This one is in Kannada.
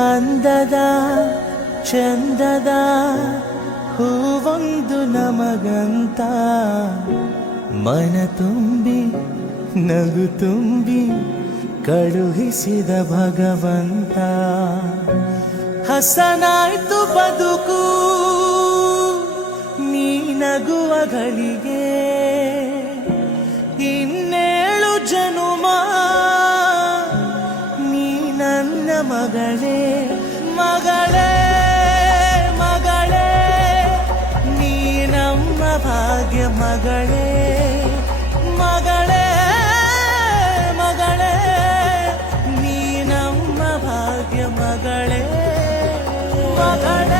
ಅಂದದ ಚಂದದ ಹೂವೊಂದು ನಮಗಂತ ಮನ ತುಂಬಿ ನಗು ತುಂಬಿ ಕಳುಹಿಸಿದ ಭಗವಂತ ಹಸನಾಯ್ತು ಬದುಕು ನೀ ನಗುವ ಗಳಿಗೆ ಇನ್ನೇಳು ಜನುಮ ನೀ ನನ್ನ ಮಗಳೇ ಮಗಳೇ ಮಗಳೇ ನೀ ನಮ್ಮ ಭಾಗ್ಯ ಮಗಳೇ ಮಗಳೇ ಮಗಳೇ ನೀ ನಮ್ಮ ಭಾಗ್ಯ ಮಗಳೇ ಮಗಳೇ